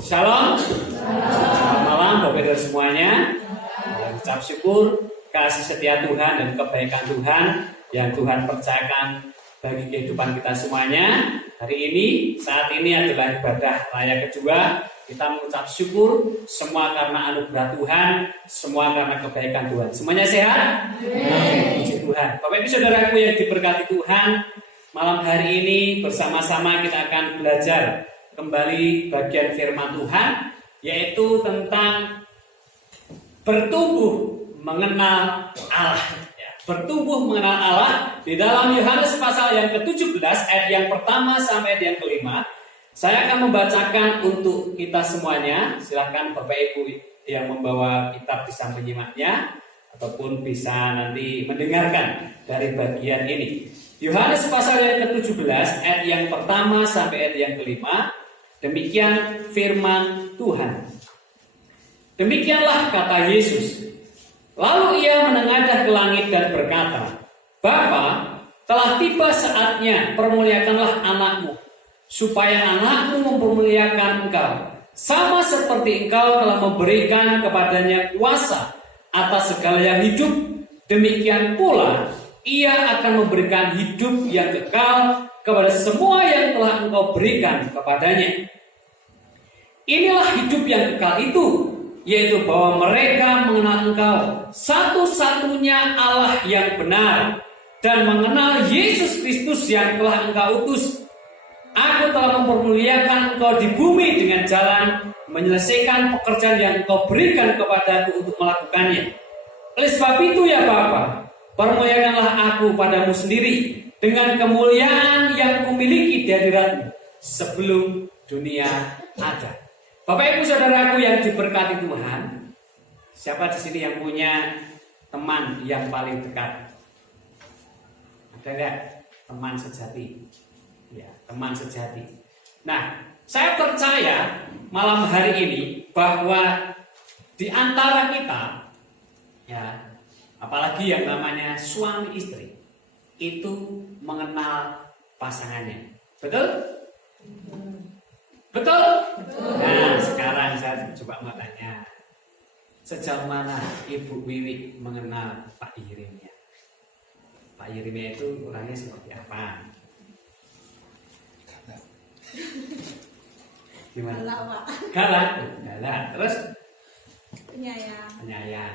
Shalom. Selamat malam Bapak Ibu semuanya. Ucap syukur kasih setia Tuhan dan kebaikan Tuhan yang Tuhan percayakan bagi kehidupan kita semuanya. Hari ini, saat ini adalah ibadah raya kedua. Kita mengucap syukur semua karena anugerah Tuhan, semua karena kebaikan Tuhan. Semuanya sehat? Puji Tuhan. Bapak Ibu Saudaraku yang diberkati Tuhan, malam hari ini bersama-sama kita akan belajar kembali bagian firman Tuhan, yaitu tentang bertumbuh mengenal Allah. Bertumbuh mengenal Allah di dalam Yohanes pasal yang ke-17 ayat yang pertama sampai ayat yang kelima. Saya akan membacakan untuk kita semuanya. Silakan Bapak Ibu yang membawa kitab bisa menyimaknya ataupun bisa nanti mendengarkan dari bagian ini. Yohanes pasal yang ke-17 ayat yang pertama sampai ayat yang kelima. Demikian firman Tuhan. Demikianlah kata Yesus. Lalu ia menengadah ke langit dan berkata, Bapa, telah tiba saatnya, permuliakanlah anakmu, supaya anakmu mempermuliakan engkau, sama seperti engkau telah memberikan kepadanya kuasa atas segala yang hidup. Demikian pula ia akan memberikan hidup yang kekal kepada semua yang telah engkau berikan kepadanya. Inilah hidup yang kekal itu, yaitu bahwa mereka mengenal engkau satu-satunya Allah yang benar, dan mengenal Yesus Kristus yang telah engkau utus. Aku telah mempermuliakan engkau di bumi dengan jalan menyelesaikan pekerjaan yang engkau berikan kepadaku untuk melakukannya. Oleh sebab itu ya Bapa, permuliakanlah aku padamu sendiri dengan kemuliaan yang kumiliki di hadiratmu sebelum dunia ada. Bapak Ibu Saudaraku yang diberkati Tuhan, siapa di sini yang punya teman yang paling dekat? Ada enggak teman sejati? Ya, teman sejati. Nah, saya percaya malam hari ini bahwa di antara kita, ya, apalagi yang namanya suami istri, itu mengenal pasangannya. Betul? Betul? Nah, sekarang saya coba mau tanya, sejauh mana Ibu Wiwi mengenal Pak Yeremia? Pak Yeremia itu orangnya seperti apa? Gimana? Galak. Terus? Penyayang.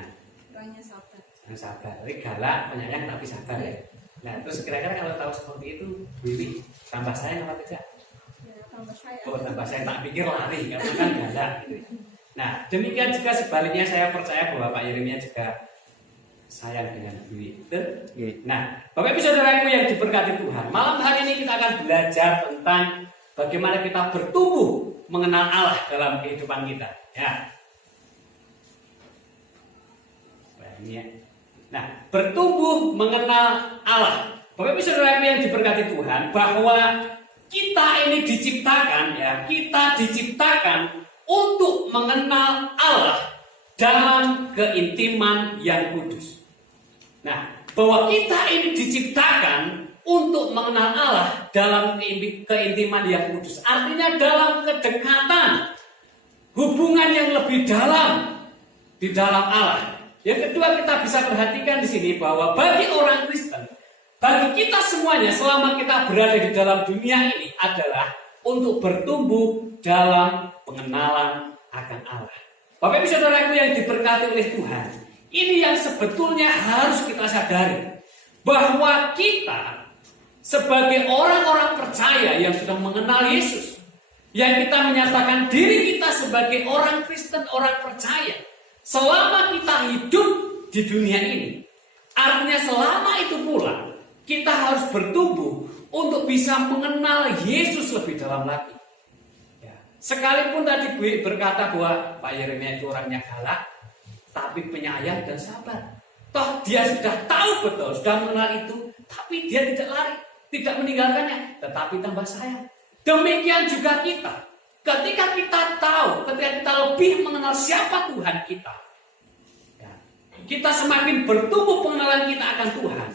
Orangnya sabar. Sabar. Jadi galak, penyayang tapi sabar ya. Nah, terus kira-kira kalau tahu seperti itu, Wiwi tambah sayang apa tidak? Tambah saya tak pikir lari karena kan galak gitu. Nah, demikian juga sebaliknya, saya percaya bahwa Pak Yeremia juga sayang dengan Wiwi. Nah, Bapak Ibu Saudaraku yang diberkati Tuhan, malam hari ini kita akan belajar tentang bagaimana kita bertumbuh mengenal Allah dalam kehidupan kita. Ya. Nah, bertumbuh mengenal Allah. Bapak Ibu Saudaraku yang diberkati Tuhan, bahwa kita ini diciptakan, ya, kita diciptakan untuk mengenal Allah dalam keintiman yang kudus. Nah, bahwa kita ini diciptakan untuk mengenal Allah dalam keintiman yang kudus, artinya dalam kedekatan, hubungan yang lebih dalam di dalam Allah. Yang kedua, kita bisa perhatikan di sini bahwa bagi orang Kristen, bagi kita semuanya selama kita berada di dalam dunia ini adalah untuk bertumbuh dalam pengenalan akan Allah. Bapak Ibu Saudaraku yang diberkati oleh Tuhan, ini yang sebetulnya harus kita sadari, bahwa kita sebagai orang-orang percaya yang sudah mengenal Yesus, yang kita menyatakan diri kita sebagai orang Kristen, orang percaya, selama kita hidup di dunia ini, artinya selama itu pula kita harus bertumbuh untuk bisa mengenal Yesus lebih dalam lagi. Ya. Sekalipun tadi gue berkata bahwa Pak Yeremia itu orangnya galak, tapi penyayang dan sabar. Toh dia sudah tahu betul, sudah mengenal itu, tapi dia tidak lari, tidak meninggalkannya, tetapi tambah sayang. Demikian juga kita. Ketika kita tahu, ketika kita lebih mengenal siapa Tuhan kita, ya, kita semakin bertumbuh pengenalan kita akan Tuhan.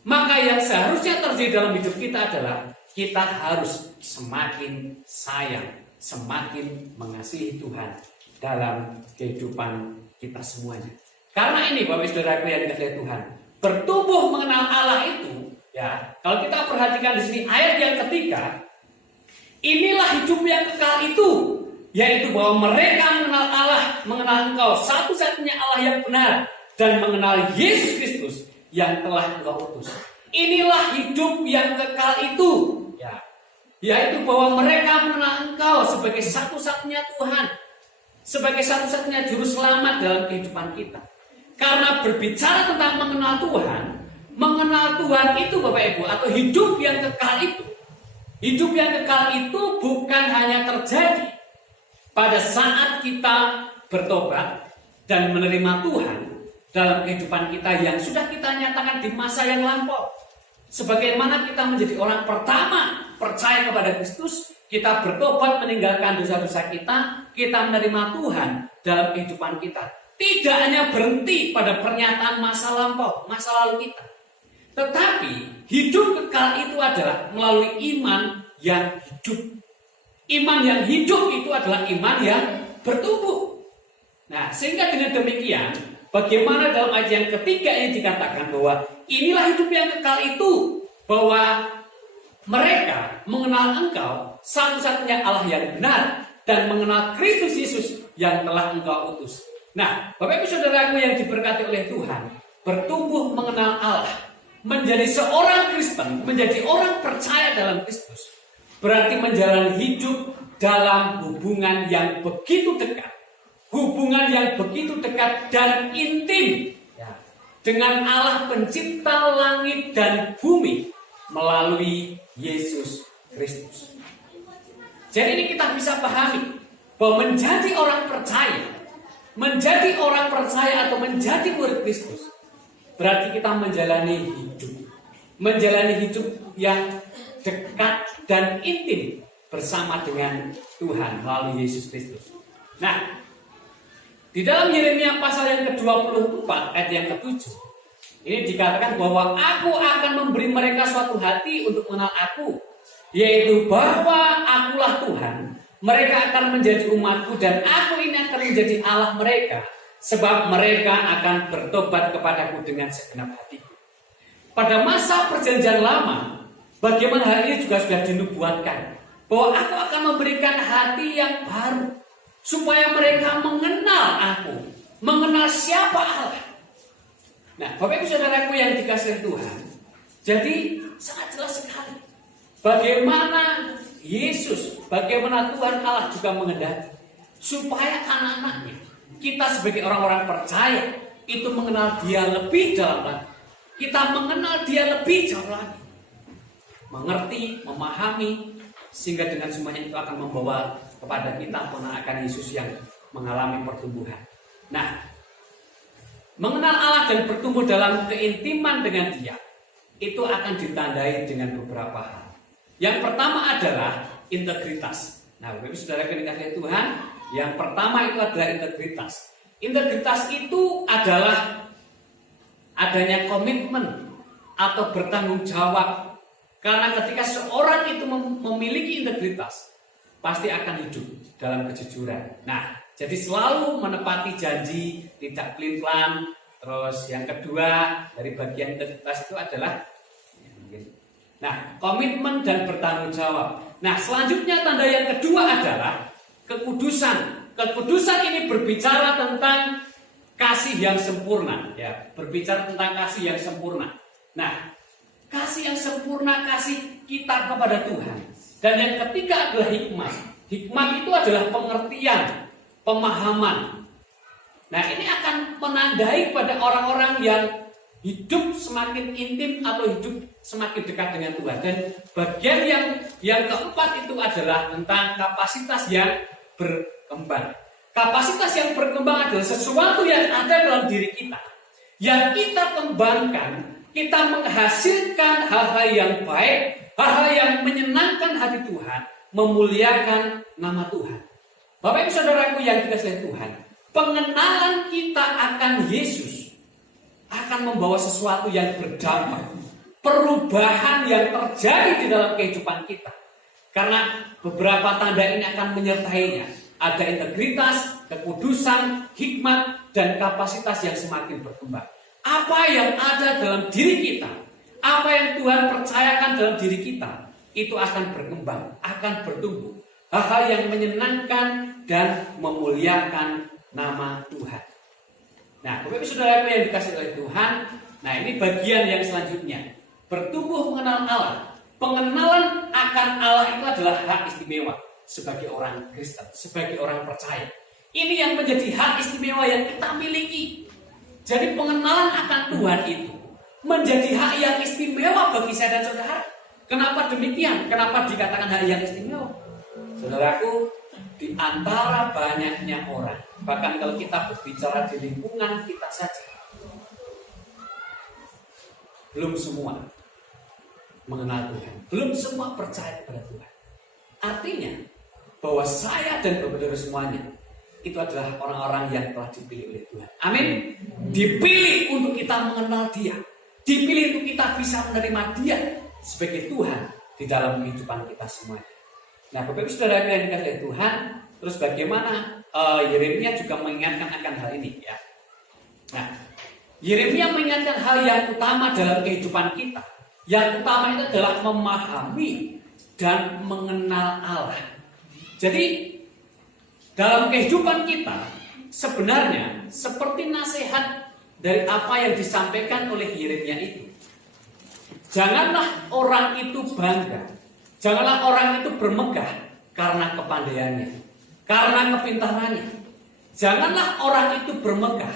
Maka yang seharusnya terjadi dalam hidup kita adalah kita harus semakin sayang, semakin mengasihi Tuhan dalam kehidupan kita semuanya. Karena ini Bapak Saudara yang dikasihi Tuhan, bertumbuh mengenal Allah itu, ya, kalau kita perhatikan di sini ayat yang ketiga, inilah hidup yang kekal itu, yaitu bahwa mereka mengenal Allah, mengenal Engkau satu-satunya Allah yang benar, dan mengenal Yesus Kristus yang telah Engkau utus. Inilah hidup yang kekal itu, ya, yaitu bahwa mereka mengenal Engkau sebagai satu-satunya Tuhan, sebagai satu-satunya juru selamat dalam kehidupan kita. Karena berbicara tentang mengenal Tuhan itu Bapak Ibu, atau hidup yang kekal itu, hidup yang kekal itu bukan hanya terjadi pada saat kita bertobat dan menerima Tuhan dalam kehidupan kita yang sudah kita nyatakan di masa yang lampau. Sebagaimana kita menjadi orang pertama percaya kepada Kristus, kita bertobat meninggalkan dosa-dosa kita, kita menerima Tuhan dalam kehidupan kita. Tidak hanya berhenti pada pernyataan masa lampau, masa lalu kita. Tetapi hidup kekal itu adalah melalui iman yang hidup. Iman yang hidup itu adalah iman yang bertumbuh. Nah, sehingga dengan demikian, bagaimana dalam ayat yang ketiga ini dikatakan bahwa inilah hidup yang kekal itu, bahwa mereka mengenal Engkau satu-satunya Allah yang benar, dan mengenal Kristus Yesus yang telah Engkau utus. Nah, Bapak Ibu Saudaraku yang diberkati oleh Tuhan, bertumbuh mengenal Allah, menjadi seorang Kristen, menjadi orang percaya dalam Kristus, berarti menjalani hidup dalam hubungan yang begitu dekat. Hubungan yang begitu dekat dan intim, ya, dengan Allah pencipta langit dan bumi melalui Yesus Kristus. Jadi ini kita bisa pahami bahwa menjadi orang percaya atau menjadi murid Kristus berarti kita menjalani hidup yang dekat dan intim bersama dengan Tuhan melalui Yesus Kristus. Nah, di dalam Yeremia pasal yang ke-24 ayat yang ke-7 ini dikatakan bahwa aku akan memberi mereka suatu hati untuk mengenal aku, yaitu bahwa akulah Tuhan. Mereka akan menjadi umatku dan aku ini akan menjadi Allah mereka, sebab mereka akan bertobat kepadaku dengan segenap hatiku. Pada masa perjanjian lama, bagaimana hal ini juga sudah dinubuatkan, bahwa aku akan memberikan hati yang baru, supaya mereka mengenal aku, mengenal siapa Allah. Nah, Bapak Ibu Saudaraku yang dikasihi Tuhan, jadi sangat jelas sekali bagaimana Yesus, bagaimana Tuhan Allah juga menghendaki supaya anak-anaknya, kita sebagai orang-orang percaya itu mengenal Dia lebih dalam lagi. Kita mengenal Dia lebih jauh lagi, mengerti, memahami, sehingga dengan semuanya itu akan membawa kepada kita pengenalan Yesus yang mengalami pertumbuhan. Nah, mengenal Allah dan bertumbuh dalam keintiman dengan Dia itu akan ditandai dengan beberapa hal. Yang pertama adalah integritas. Nah, Bapak Ibu Saudara yang dikasihi Tuhan, yang pertama itu adalah integritas. Integritas itu adalah adanya komitmen atau bertanggung jawab. Karena ketika seorang itu memiliki integritas, pasti akan hidup dalam kejujuran. Nah, jadi selalu menepati janji, tidak pelin-pelan. Terus yang kedua dari bagian integritas itu adalah komitmen dan bertanggung jawab. Nah, selanjutnya tanda yang kedua adalah kekudusan. Kekudusan ini berbicara tentang kasih yang sempurna, ya, berbicara tentang kasih yang sempurna. Nah, kasih yang sempurna, kasih kita kepada Tuhan. Dan yang ketiga adalah hikmat. Hikmat itu adalah pengertian, pemahaman. Nah, ini akan menandai pada orang-orang yang hidup semakin intim atau hidup semakin dekat dengan Tuhan. Dan bagian yang keempat itu adalah tentang kapasitas yang berkembang. Kapasitas yang berkembang adalah sesuatu yang ada dalam diri kita, yang kita kembangkan, kita menghasilkan hal-hal yang baik, hal-hal yang menyenangkan hati Tuhan, memuliakan nama Tuhan. Bapak Ibu Saudaraku yang dikasihi Tuhan, pengenalan kita akan Yesus akan membawa sesuatu yang berdampak perubahan yang terjadi di dalam kehidupan kita. Karena beberapa tanda ini akan menyertainya. Ada integritas, kekudusan, hikmat, dan kapasitas yang semakin berkembang. Apa yang ada dalam diri kita, apa yang Tuhan percayakan dalam diri kita, itu akan berkembang, akan bertumbuh. Hal-hal yang menyenangkan dan memuliakan nama Tuhan. Nah, Bapak Ibu Saudara yang dikasihi oleh Tuhan, nah ini bagian yang selanjutnya. Bertumbuh mengenal Allah. Pengenalan akan Allah itu adalah hak istimewa sebagai orang Kristen, sebagai orang percaya. Ini yang menjadi hak istimewa yang kita miliki. Jadi pengenalan akan Tuhan itu menjadi hak yang istimewa bagi saya dan saudara. Kenapa demikian? Kenapa dikatakan hak yang istimewa? Saudaraku, di antara banyaknya orang, bahkan kalau kita berbicara di lingkungan kita saja, belum semua mengenal Tuhan, belum semua percaya kepada Tuhan. Artinya bahwa saya dan saudara semuanya itu adalah orang-orang yang telah dipilih oleh Tuhan. Amin. Dipilih untuk kita mengenal Dia, dipilih untuk kita bisa menerima Dia sebagai Tuhan di dalam kehidupan kita semuanya. Nah, Bapak Ibu Saudara yang dikasihi Tuhan, terus bagaimana Yeremia juga mengingatkan akan hal ini ya. Nah, Yeremia mengingatkan hal yang utama dalam kehidupan kita. Yang utama itu adalah memahami dan mengenal Allah. Jadi dalam kehidupan kita sebenarnya seperti nasihat dari apa yang disampaikan oleh Yeremia itu. Janganlah orang itu bangga, janganlah orang itu bermegah karena kepandaiannya, karena kepintarannya. Janganlah orang itu bermegah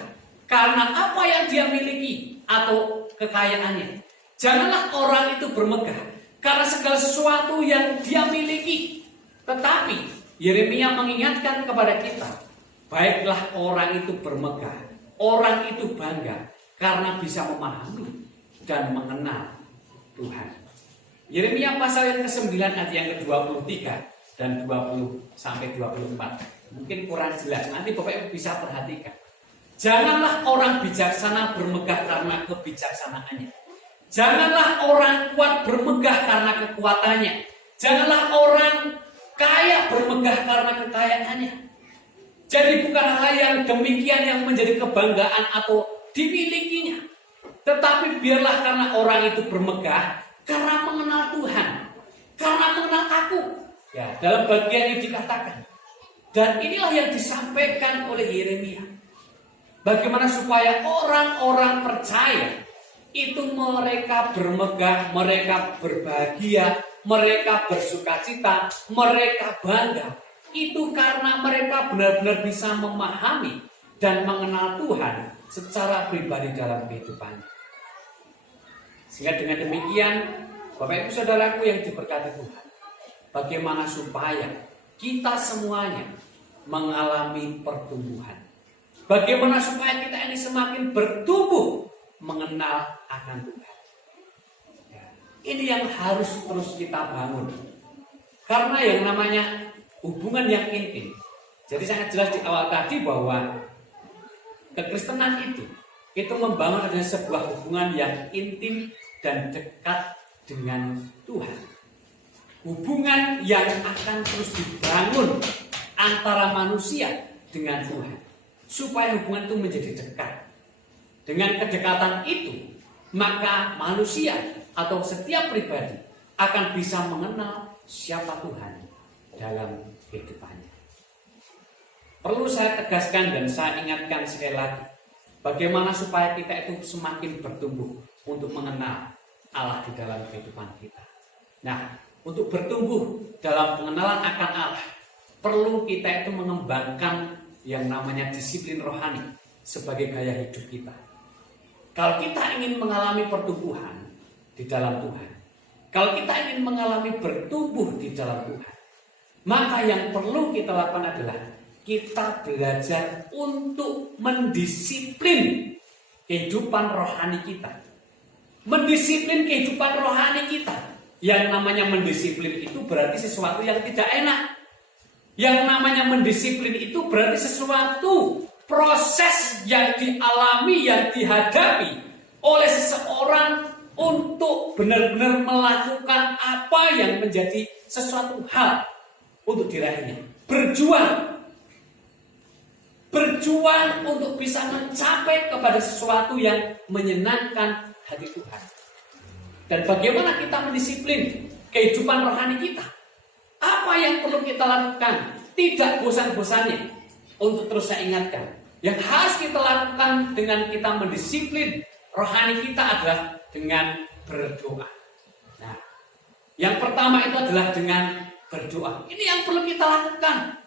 karena apa yang dia miliki atau kekayaannya. Janganlah orang itu bermegah karena segala sesuatu yang dia miliki. Tetapi Yeremia mengingatkan kepada kita, baiklah orang itu bermegah, orang itu bangga karena bisa memahami dan mengenal Tuhan. Yeremia pasal yang ke-9 ayat yang ke-23 dan 20 sampai 24. Mungkin kurang jelas, nanti Bapak Ibu bisa perhatikan. Janganlah orang bijaksana bermegah karena kebijaksanaannya. Janganlah orang kuat bermegah karena kekuatannya. Janganlah orang kaya bermegah karena kekayaannya. Jadi bukan hal yang demikian yang menjadi kebanggaan atau dimilikinya. Tetapi biarlah karena orang itu bermegah karena mengenal Tuhan, karena mengenal aku. Ya, dalam bagian ini dikatakan. Dan inilah yang disampaikan oleh Yeremia. Bagaimana supaya orang-orang percaya itu mereka bermegah, mereka berbahagia, mereka bersukacita, mereka bangga. Itu karena mereka benar-benar bisa memahami dan mengenal Tuhan secara pribadi dalam kehidupannya. Sehingga dengan demikian, Bapak Ibu Saudaraku yang diberkati Tuhan, bagaimana supaya kita semuanya mengalami pertumbuhan. Bagaimana supaya kita ini semakin bertumbuh mengenal akan Tuhan. Ya, ini yang harus terus kita bangun. Karena yang namanya hubungan yang intim. Jadi sangat jelas di awal tadi bahwa kekristenan itu membangun adalah sebuah hubungan yang intim dan dekat dengan Tuhan. Hubungan yang akan terus dibangun antara manusia dengan Tuhan. Supaya hubungan itu menjadi dekat. Dengan kedekatan itu, maka manusia atau setiap pribadi akan bisa mengenal siapa Tuhan dalam kehidupannya. Perlu saya tegaskan dan saya ingatkan sekali lagi, bagaimana supaya kita itu semakin bertumbuh untuk mengenal Allah di dalam kehidupan kita. Nah, untuk bertumbuh dalam pengenalan akan Allah, perlu kita itu mengembangkan yang namanya disiplin rohani sebagai gaya hidup kita. Kalau kita ingin mengalami pertumbuhan di dalam Tuhan, kalau kita ingin mengalami bertumbuh di dalam Tuhan, maka yang perlu kita lakukan adalah kita belajar untuk mendisiplin kehidupan rohani kita. Mendisiplin kehidupan rohani kita. Yang namanya mendisiplin itu berarti sesuatu yang tidak enak. Yang namanya mendisiplin itu berarti sesuatu proses yang dialami, yang dihadapi oleh seseorang untuk benar-benar melakukan apa yang menjadi sesuatu hal untuk diraihnya. Berjuang untuk bisa mencapai kepada sesuatu yang menyenangkan hati Tuhan. Dan bagaimana kita mendisiplin kehidupan rohani kita? Apa yang perlu kita lakukan? Tidak bosan-bosannya untuk terus saya ingatkan. Yang harus kita lakukan dengan kita mendisiplin rohani kita adalah dengan berdoa. Nah, yang pertama itu adalah dengan berdoa. Ini yang perlu kita lakukan.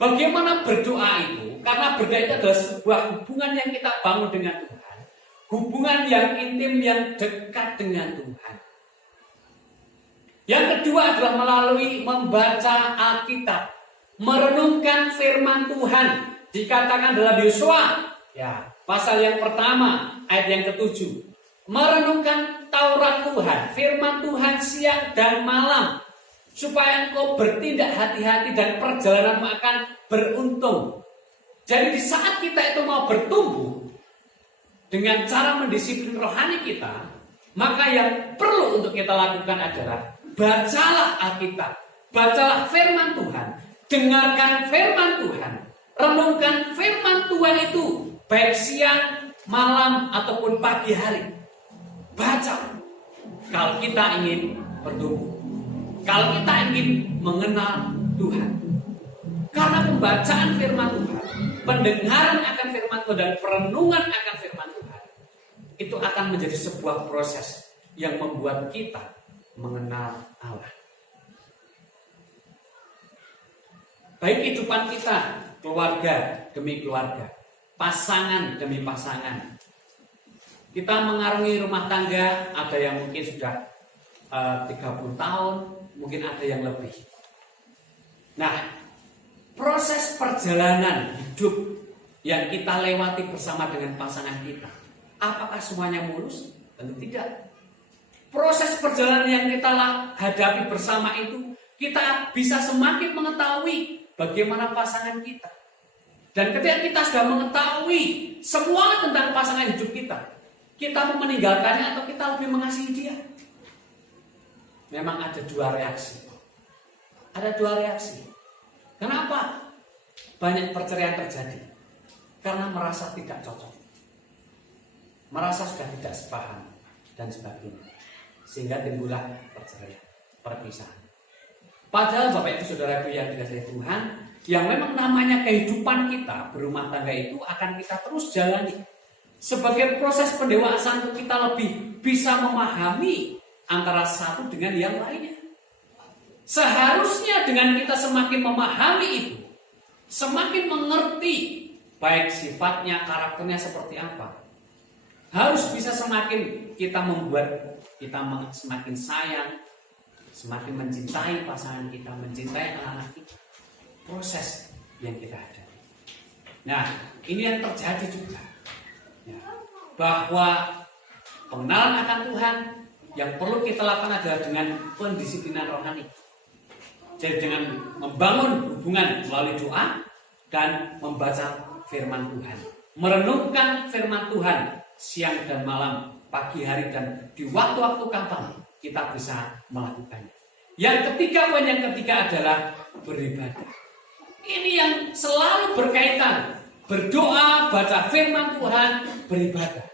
Bagaimana berdoa itu? Karena berdoa itu adalah sebuah hubungan yang kita bangun dengan Tuhan. Hubungan yang intim, yang dekat dengan Tuhan. Yang kedua adalah melalui membaca Alkitab. Merenungkan firman Tuhan. Dikatakan dalam Yosua, ya, pasal yang pertama, ayat yang ke-7. Merenungkan Taurat Tuhan, firman Tuhan siang dan malam. Supaya engkau bertindak hati-hati dan perjalananmu akan beruntung. Jadi di saat kita itu mau bertumbuh dengan cara mendisiplin rohani kita, maka yang perlu untuk kita lakukan adalah bacalah Alkitab, bacalah firman Tuhan, dengarkan firman Tuhan, renungkan firman Tuhan itu baik siang, malam ataupun pagi hari. Baca kalau kita ingin bertumbuh. Kalau kita ingin mengenal Tuhan. Karena pembacaan firman Tuhan, pendengaran akan firman Tuhan, dan perenungan akan firman Tuhan, itu akan menjadi sebuah proses yang membuat kita mengenal Allah. Baik kehidupan kita, keluarga demi keluarga, pasangan demi pasangan. Kita mengarungi rumah tangga, ada yang mungkin sudah 30 tahun, mungkin ada yang lebih. Nah, proses perjalanan hidup yang kita lewati bersama dengan pasangan kita, apakah semuanya mulus? Tentu tidak. Proses perjalanan yang kita hadapi bersama itu, kita bisa semakin mengetahui bagaimana pasangan kita. Dan ketika kita sudah mengetahui semua tentang pasangan hidup kita, kita mau meninggalkannya atau kita lebih mengasihi dia? Memang ada dua reaksi. Ada dua reaksi. Kenapa banyak perceraian terjadi? Karena merasa tidak cocok, merasa sudah tidak sepaham dan sebagainya, sehingga timbullah perceraian, perpisahan. Padahal Bapak Ibu Saudaraku yang dikasihi Tuhan, yang memang namanya kehidupan kita berumah tangga itu akan kita terus jalani sebagai proses pendewasaan untuk kita lebih bisa memahami antara satu dengan yang lainnya. Seharusnya dengan kita semakin memahami itu, semakin mengerti baik sifatnya, karakternya seperti apa, harus bisa semakin kita membuat kita semakin sayang, semakin mencintai pasangan kita, mencintai anak-anak kita. Proses yang kita hadapi. Nah, ini yang terjadi juga, ya, bahwa pengenalan akan Tuhan yang perlu kita lakukan adalah dengan pendisiplinan rohani. Jadi dengan membangun hubungan melalui doa dan membaca firman Tuhan. Merenungkan firman Tuhan siang dan malam, pagi hari dan di waktu-waktu kapan kita bisa melakukannya. Yang ketiga, poin yang ketiga adalah beribadah. Ini yang selalu berkaitan. Berdoa, baca firman Tuhan, beribadah.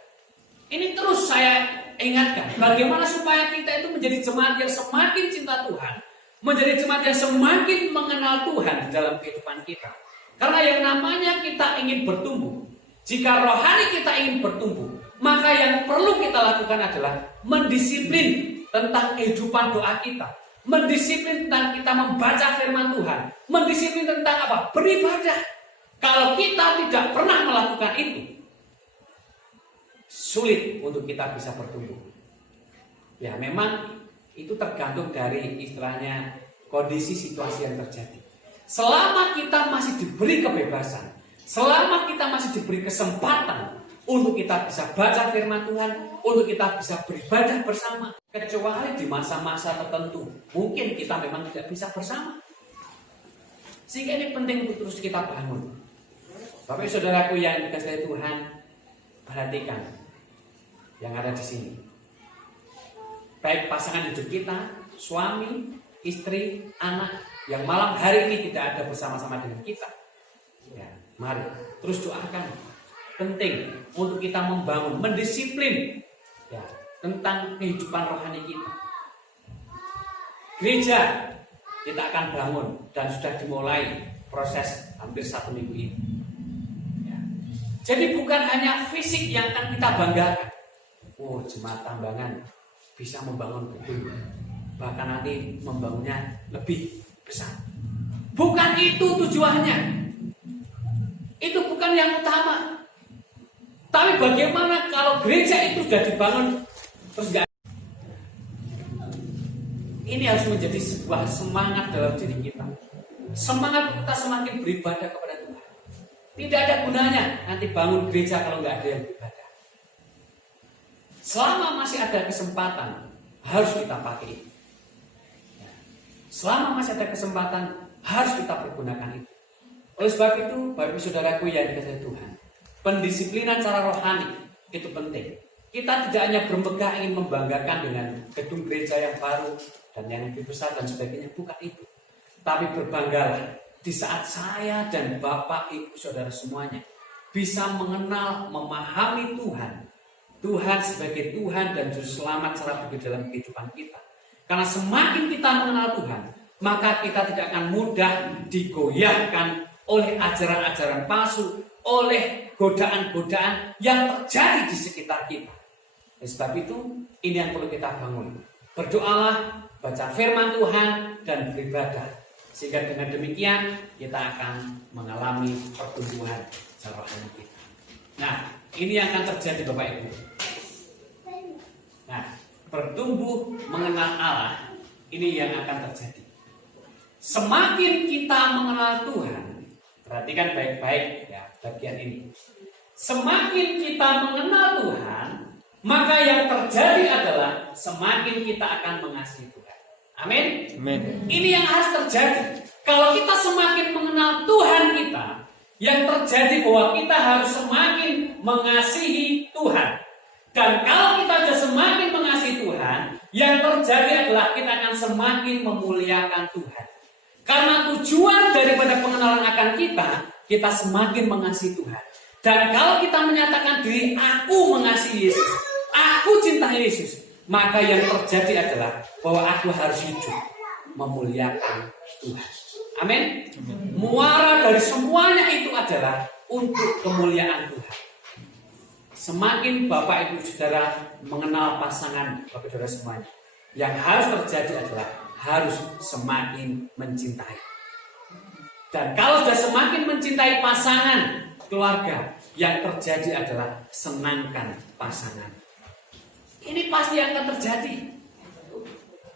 Ini terus saya ingatkan, bagaimana supaya kita itu menjadi jemaat yang semakin cinta Tuhan, menjadi jemaat yang semakin mengenal Tuhan di dalam kehidupan kita. Karena yang namanya kita ingin bertumbuh, jika rohani kita ingin bertumbuh, maka yang perlu kita lakukan adalah mendisiplin tentang kehidupan doa kita, mendisiplin tentang kita membaca firman Tuhan, mendisiplin tentang apa? Beribadah. Kalau kita tidak pernah melakukan itu, sulit untuk kita bisa bertumbuh. Ya, memang itu tergantung dari istilahnya kondisi situasi yang terjadi. Selama kita masih diberi kebebasan, selama kita masih diberi kesempatan untuk kita bisa baca firman Tuhan, untuk kita bisa beribadah bersama, kecuali di masa-masa tertentu mungkin kita memang tidak bisa bersama. Sehingga ini penting untuk terus kita bangun. Bapak saudaraku yang dikasihi Tuhan, perhatikan yang ada di sini. baik pasangan hidup kita, suami, istri, anak, yang malam hari ini tidak ada bersama-sama dengan kita. Ya, mari terus doakan. Penting untuk kita membangun, mendisiplin ya, tentang kehidupan rohani kita. Gereja kita akan bangun dan sudah dimulai proses hampir 1 minggu ini. Ya. Jadi bukan hanya fisik yang akan kita banggakan. Oh, jemaat Tambangan bisa membangun gedung, bahkan nanti membangunnya lebih besar. Bukan itu tujuannya. Itu bukan yang utama. Tapi bagaimana kalau gereja itu sudah dibangun terus enggak? Ini harus menjadi sebuah semangat dalam diri kita. Semangat kita semakin beribadah kepada Tuhan. Tidak ada gunanya nanti bangun gereja kalau nggak ada yang beribadah. Selama masih ada kesempatan, harus kita pakai itu. Selama masih ada kesempatan, harus kita pergunakan itu. Oleh sebab itu, Bapak Ibu Saudaraku yang dikasihi Tuhan, pendisiplinan secara rohani itu penting. Kita tidak hanya bermegah ingin membanggakan dengan gedung gereja yang baru dan yang lebih besar dan sebagainya, bukan itu. Tapi berbanggalah di saat saya dan Bapak Ibu Saudara semuanya bisa mengenal, memahami Tuhan. Tuhan sebagai Tuhan dan Juru Selamat secara pribadi dalam kehidupan kita. Karena semakin kita mengenal Tuhan, maka kita tidak akan mudah digoyahkan oleh ajaran-ajaran palsu, oleh godaan-godaan yang terjadi di sekitar kita. Oleh sebab itu, ini yang perlu kita bangun. Berdoalah, baca firman Tuhan, dan beribadah. Sehingga dengan demikian, kita akan mengalami pertumbuhan secara rohani kita. Nah, ini yang akan terjadi Bapak Ibu. Nah, bertumbuh mengenal Allah, ini yang akan terjadi. Semakin kita mengenal Tuhan, perhatikan baik-baik ya bagian ini. Semakin kita mengenal Tuhan, maka yang terjadi adalah semakin kita akan mengasihi Tuhan. Amin. Amin. Ini yang harus terjadi. Kalau kita semakin mengenal Tuhan kita, yang terjadi bahwa kita harus semakin mengasihi Tuhan. Dan kalau kita sudah semakin mengasihi Tuhan, yang terjadi adalah kita akan semakin memuliakan Tuhan. Karena tujuan daripada pengenalan akan kita semakin mengasihi Tuhan. Dan kalau kita menyatakan diri, aku mengasihi Yesus, aku cinta Yesus, maka yang terjadi adalah bahwa aku harus hidup memuliakan Tuhan. Amin. Muara dari semuanya itu adalah untuk kemuliaan Tuhan. Semakin Bapak Ibu Saudara mengenal pasangan Bapak Saudara semuanya, yang harus terjadi adalah harus semakin mencintai. Dan kalau sudah semakin mencintai pasangan keluarga, yang terjadi adalah senangkan pasangan. Ini pasti akan terjadi.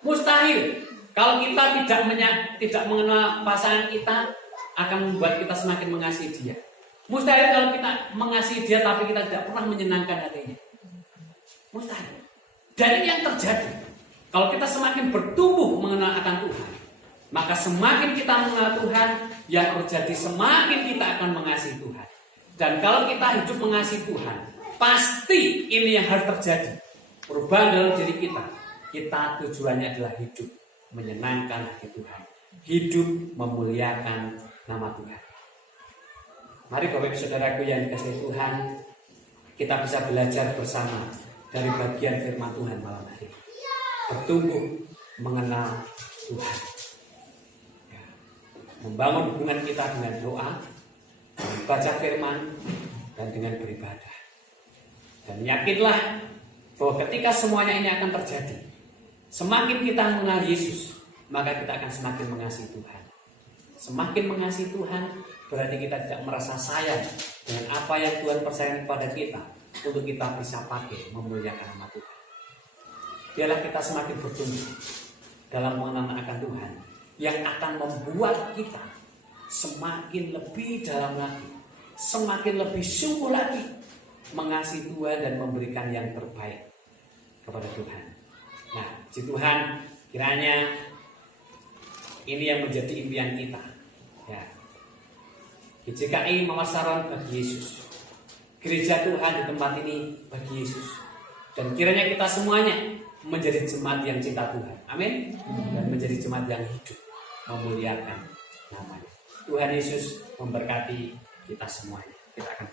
Mustahil kalau kita tidak mengenal pasangan kita akan membuat kita semakin mengasihi dia. Mustahil kalau kita mengasihi dia tapi kita tidak pernah menyenangkan hatinya. Mustahil. Dan ini yang terjadi. Kalau kita semakin bertumbuh mengenal akan Tuhan, maka semakin kita mengenal Tuhan, yang terjadi semakin kita akan mengasihi Tuhan. Dan kalau kita hidup mengasihi Tuhan, pasti ini yang harus terjadi. Perubahan dalam diri kita. Kita tujuannya adalah hidup menyenangkan hati Tuhan. Hidup memuliakan nama Tuhan. Mari Bapak Ibu Saudaraku yang dikasihi Tuhan, kita bisa belajar bersama dari bagian firman Tuhan malam hari. Bertumbuh mengenal Tuhan. Membangun hubungan kita dengan doa, membaca firman, dan dengan beribadah. Dan yakinlah bahwa ketika semuanya ini akan terjadi, semakin kita mengenal Yesus, maka kita akan semakin mengasihi Tuhan. Semakin mengasihi Tuhan, berarti kita tidak merasa sayang dengan apa yang Tuhan percayakan kepada kita untuk kita bisa pakai memuliakan nama Tuhan. Biarlah kita semakin bertumbuh dalam mengenal akan Tuhan, yang akan membuat kita semakin lebih dalam lagi, semakin lebih sungguh lagi mengasihi Tuhan dan memberikan yang terbaik kepada Tuhan. Nah, puji Tuhan, kiranya ini yang menjadi impian kita. Ya. GJKI Mawar Saron bagi Yesus. Gereja Tuhan di tempat ini bagi Yesus. Dan kiranya kita semuanya menjadi jemaat yang cinta Tuhan. Amin. Dan menjadi jemaat yang hidup, memuliakan namanya. Tuhan Yesus memberkati kita semuanya. Kita akan